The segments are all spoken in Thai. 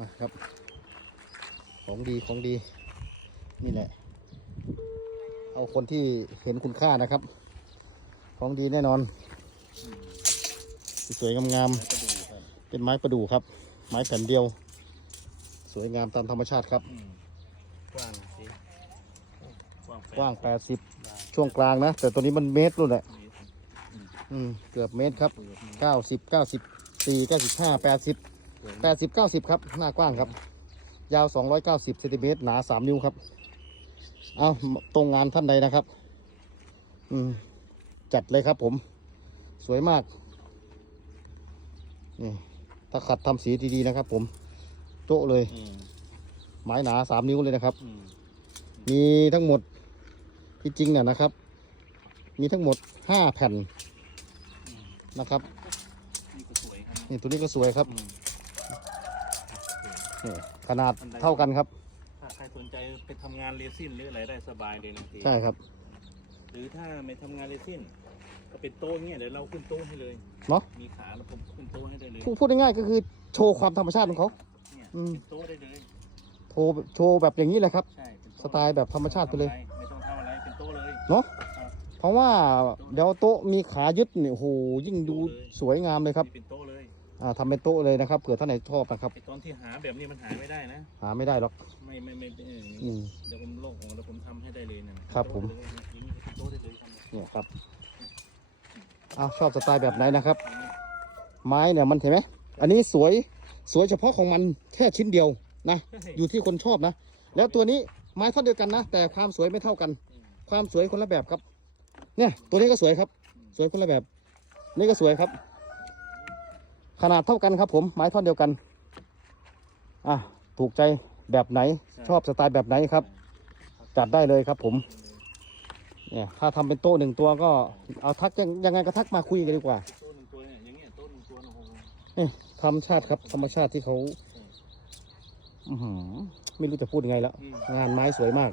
นะครับ ของดีของดี นี่แหละ เอาคนที่เห็นคุณค่านะครับ ของดีแน่นอน สวยๆงามๆเป็นไม้ประดู่ครับ ไม้แผ่นเดียว สวยงามตามธรรมชาติครับกว้างสิกว้างกว้าง80ช่วงกลางนะ แต่ตัวนี้มันเมตรนู่นแหละอืมเกือบเมตรครับ 90 94 95 80 80 90ครับ หน้ากว้างครับ ยาว290เก้าสิบเซนติเมตรหนา3นิ้วครับ เอาตรงงานท่านใดนะครับ อืม จัดเลยครับผม สวยมาก นี่ ถ้าขัดทำสีดีๆนะครับผม โต๊ะเลย ไม้หนา3นิ้วเลยนะครับ มีทั้งหมดที่จริงเนี่ยนะครับ มีทั้งหมด5แผ่นนะครับนี่ตัวนี้ก็สวยครับ นี่ขนาดเท่ากันครับ ถ้าใครสนใจไปทำงานเรซินหรืออะไรได้สบายเลยนะพี่ใช่ครับหรือถ้าไม่ทำงานเรซินก็เป็นโต๊ะเงี้ยเดี๋ยวเราขึ้นโต๊ะให้เลย เนาะมีขาแล้วผมขึ้นโต๊ะให้ได้เลย พูดพูดง่ายๆก็คือโชว์ความธรรมชาติของเขา เนี่ยอืม เป็นโต๊ะได้เลย โชว์โชว์แบบอย่างนี้เลยครับ ใช่เป็นสไตล์แบบธรรมชาติไปเลย ไม่ต้องทำอะไรเป็นโต๊ะเลยเนาะครับเพราะว่าเดี๋ยวโต๊ะมีขายึดเนี่ยโอ้โหยิ่งดูสวยงามเลยครับ นี่เป็นโต๊ะเลย อ่าทำเป็นโต๊ะเลยนะครับเผื่อท่านไหนชอบนะครับ ไอตอนที่หาแบบนี้มันหาไม่ได้นะ หาไม่ได้หรอก ไม่ไม่ไม่เอออืม เดี๋ยวผมโลกออกแล้วผมทำให้ได้เลยนะครับ ผมโต๊ะได้เลยนี่เป็นโต๊ะได้เลยครับเนี่ยครับอ้าวชอบสไตล์แบบไหนนะครับ ไม้เนี่ยมันเห็นไหมอันนี้สวยสวยเฉพาะของมันแค่ชิ้นเดียวนะ อยู่ที่คนชอบนะ แล้วตัวนี้ไม้เท่าเดียวกันนะ แต่ความสวยไม่เท่ากัน ความสวยคนละแบบครับ เนี่ย ตัวนี้ก็สวยครับ สวยคนละแบบ นี่ก็สวยครับ ขนาดเท่ากันครับผมไม้ท่อนเดียวกันอะถูกใจแบบไหนชอบสไตล์แบบไหนครับ จัดได้เลยครับผมเนี่ยถ้าทำเป็นโต๊ะหนึ่งตัวก็เอาทักยังยังไงก็ทักมาคุยกันดีกว่าโต๊ะหนึ่งตัวเนี่ยอย่างเงี้ยโต๊ะหนึ่งตัวนะโอ้โหนี่ธรรมชาติครับ ธรรมชาติที่เขาอื้อหือไม่รู้จะพูดยังไงแล้วอืมงานไม้สวยมาก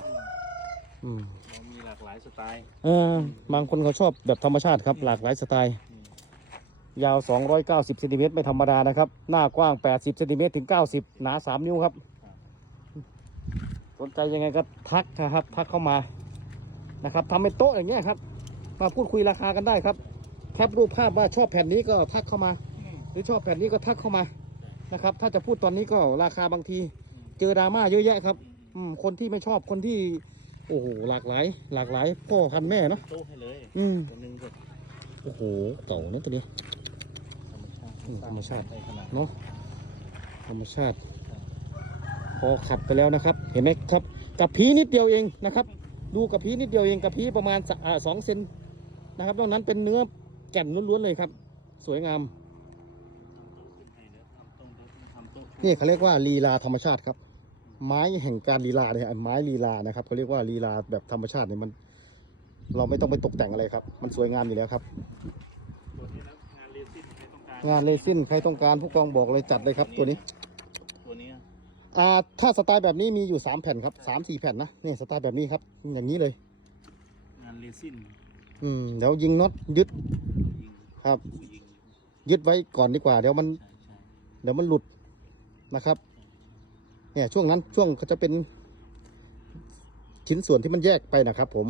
อืมเรามีหลากหลายสไตล์เออบางคนเขาชอบแบบธรรมชาติครับ หลากหลายสไตล์อืม ยาว 290เซนติเมตรไม่ธรรมดานะครับ หน้ากว้าง 80เซนติเมตรถึง 90 หนา 3 นิ้วครับ สนใจยังไงก็ทักนะครับ ทักเข้ามานะครับทำเป็นโต๊ะอย่างเงี้ยครับ มาพูดคุยราคากันได้ครับแคปรูปภาพว่าชอบแผ่นนี้ก็ทักเข้ามาอืมหรือชอบแผ่นนี้ก็ทักเข้ามานะครับ ถ้าจะพูดตอนนี้ก็ราคาบางที เจอดราม่าเยอะแยะครับอืมคนที่ไม่ชอบคนที่ โอ้โหหลากหลาย หลากหลายพ่อคันแม่เนาะโต๊ะให้เลย อืมตัวหนึ่งก็โอ้โหเก่านะตัวนี้ธรรมชาติอืม ธรรมชาติได้ขนาดเนาะธรรมชาติ พอขับไปแล้วนะครับ เห็นไหมครับกับพีนิดเดียวเองนะครับ ดูกับพีนิดเดียวเองกับพีประมาณสะอ่าสองเซนนะครับนอกนั้นเป็นเนื้อแก่นล้วนๆเลยครับ สวยงามขึ้นให้เดี๋ยวทำโต๊ะเดี๋ยวทำโต๊ะนี่เขาเรียกว่าลีลาธรรมชาติครับ ไม้แห่งการลีลาเนี่ยไม้ลีลานะครับเขาเรียกว่าลีลาแบบธรรมชาติเนี่ยมัน เราไม่ต้องไปตกแต่งอะไรครับ มันสวยงามอยู่แล้วครับ งการงานเลซินใครต้องการผู้กองบอกเลยจัดเลยครับตัวนี้ ตัวนี้อ่าถ้าสไตล์แบบนี้มีอยู่สามแผ่นครับสามสี่แผ่นนะนี่สไตล์แบบนี้ครับ อย่างนี้เลย งานเรซินอืมเดี๋ยวยิงน็อตยึดยิงครับผู้ยิงยึดไว้ก่อนดีกว่า เดี๋ยวมัน ใช่ใช่เดี๋ยวมันหลุดนะครับ เนี่ยช่วงนั้นช่วงก็จะเป็น ชิ้นส่วนที่มันแยกไปนะครับผม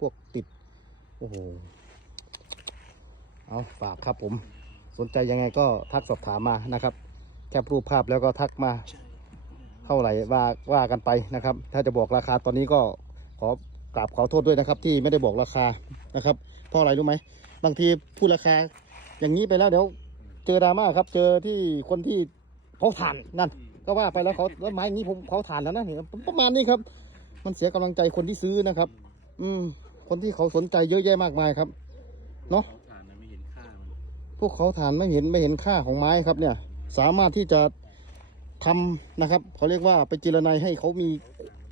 พวกติด โอ้โห เอาฝากครับผม สนใจยังไงก็ทักสอบถามมานะครับ แคปรูปภาพแล้วก็ทักมาเท่าไหร่ว่าว่ากันไปนะครับ ถ้าจะบอกราคาตอนนี้ก็ขอกราบขอโทษด้วยนะครับ ที่ไม่ได้บอกราคานะครับ เพราะอะไรรู้ไหมบางทีพูดราคา อย่างนี้ไปแล้วเดี๋ยว เจอดราม่าครับ เจอที่คนที่เผาถ่านนั่น ก็ว่าไปแล้วเขาแล้วไม้อย่างนี้ผมเผาถ่านแล้วนะเนี่ยประมาณนี้ครับ มันเสียกำลังใจคนที่ซื้อนะครับ อืม คนที่เขาสนใจเยอะแยะมากมายครับ เนาะ วกเขาฐานไม่เห็นไม่เห็นค่าของไม้ครับเนี่ย สามารถที่จะทำนะครับเขาเรียกว่าไปเจรไนให้เขามี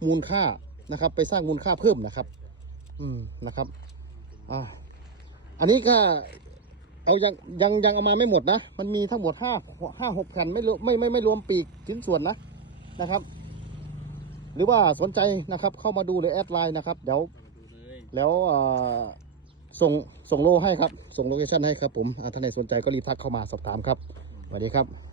มูลค่านะครับ ไปสร้างมูลค่าเพิ่มนะครับ อืมนะครับอ่าอันนี้ก็เอายังยังยังเอามาไม่หมดนะ มันมีทั้งหมดห้าห้าหกแผ่นไม่รวมไม่ไม่ไม่รวมปีกชิ้นส่วนนะนะครับ หรือว่าสนใจนะครับ เข้ามาดูหรือแอดไลน์นะครับ เดี๋ยวแล้วอ่อ ส่งส่งโลให้ครับ ส่งโลเคชั่นให้ครับผมอ่าท่านไหนสนใจก็รีบทักเข้ามาสอบถามครับสวัสดีครับ